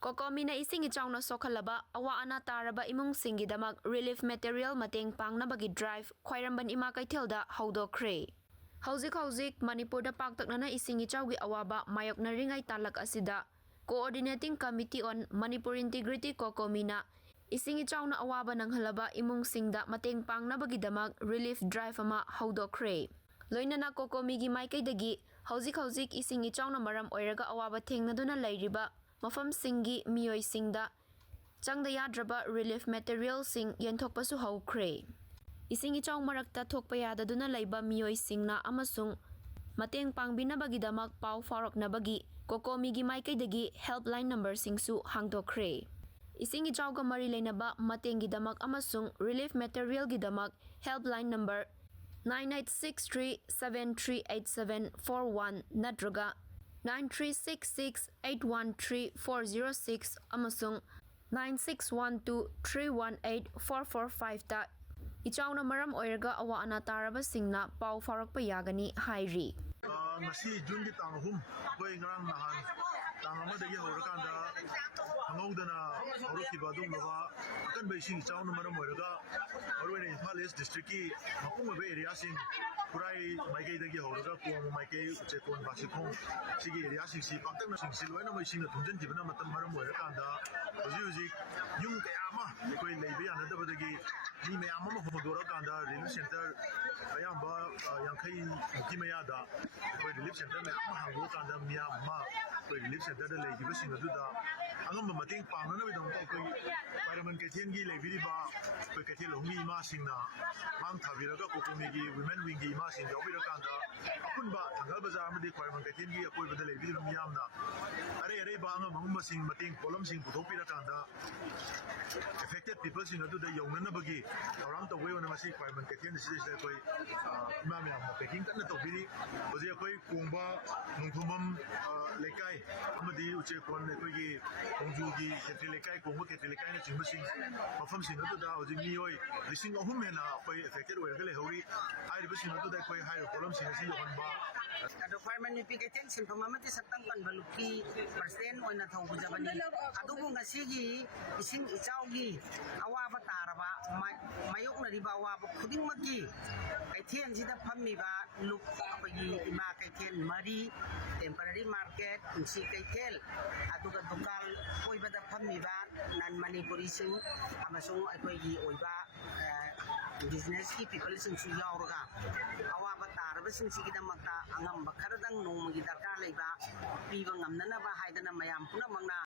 Cocomi na Esing Echaona sokhalaba Awaba Taraba imung Singdamak relief material Mateng Pangnaba drive Khwairamban ima Kaithelda Houdokkhre. Hauzik Manipurda paktaknana Esing Echaugi Awaba mayoknaringai talak asida Coordinating Committee on Manipur Integrity Cocomi na Esing Echaona Awaba nanghalaba imung Singda Mateng Pangnabagi relief drive ama Houdokkhre. Loinana Cocomi gi maikaidagi hauzik Esing Echaona maram oiraga Awaba thengnaduna lairiba Mafam Singi Miyoi Singda Changda yadraba relief material sing yenthokpasu haukhre. Esing Echau marakta thokpa yadaduna laiba Miyoi Singna amasung mateng pangbinabagidamak pau fauroknabagi Cocomi gi maikaidagi helpline number singsu hangdokkhre. Esing Echauga mari leinaba matenggidamak amasung relief material gidamak helpline number 9863738741 natraga 9366813406 amasung 9612318445 ta Echaona maram oiraga Awaba Taraba singna pau farakpa yagani hairi. Ngasi June ki tang hum koi ngarang nahan tang amadagi haurakanda hangaudana haurukiba dumlaba akan bai Esing Echaona maram oiraga Arwena Imphal East district ki mapung oiba area sing purai maikai hauraga kuang maikai uchekon basikhong sigi area sing si paktakna sing si loina mai singna thumjan jibna matam maram oirakanda hoji yung kaya ama koi leibe yanadabadagi ni mayam ama hodorakanda relief center ayamba yankai kimaya relief center में हम कांदा मियाँ माँ कोई relief center दा लेगी बस इंगदू दा अगम बमतिंग पांगना भी दंग कोई पारमन कैथियन की लेगी दी बा कोई कैथियन लोंगी माँ सिंगना मांग थावीरा का कोकोमी की women wing की माँ सिंग जाओ भी रकांदा अपन बा थंगल बाजार में दी पारमन कैथियन की कोई बदले लेगी दी मियाँ ना अरे बांग मंगम सिंग मतिंग पोलम सिंग पुथोक भी रकांदा affected people सिंगदू दा यौनन ना बगी औराम तो वे उन्हें मसी पारमन कैथियन से कोई माँ में हम पैकिंग करने तो भी मुझे कोई कुंबा नुंगुमम लेकाई अमदी उचेकोन कोई कोंजूगी केथि लेकाई कुंबा केथि लेकाई ने चिंबसिंग मफम सिंग अदुदा होजि मियोय लिसिंग अहुम हेना कोई affected ओइरगा लेहौरी हाइरिबसिंग अदुदा कोई हाइर प्रॉब्लम सिंग सि योहनबा requirement notification sinfam amati satang panbaluki percent oina thongujabani adubu ngasigi Esing Echaugi Awaba Taraba mayokna riba Awaba khudingmaki kaithen sida phammiba luk apagi ima kaithen mari temporary market unsi kaithel aduga dukal koibada phammiba nan manipuri sing amasung akoigi oiba business ki people sing su yauraga Awaba Taraba sing sigidamakta angam bakharadang nongmagi darkar leiba piba ngamnana ba haidana mayam puna mangna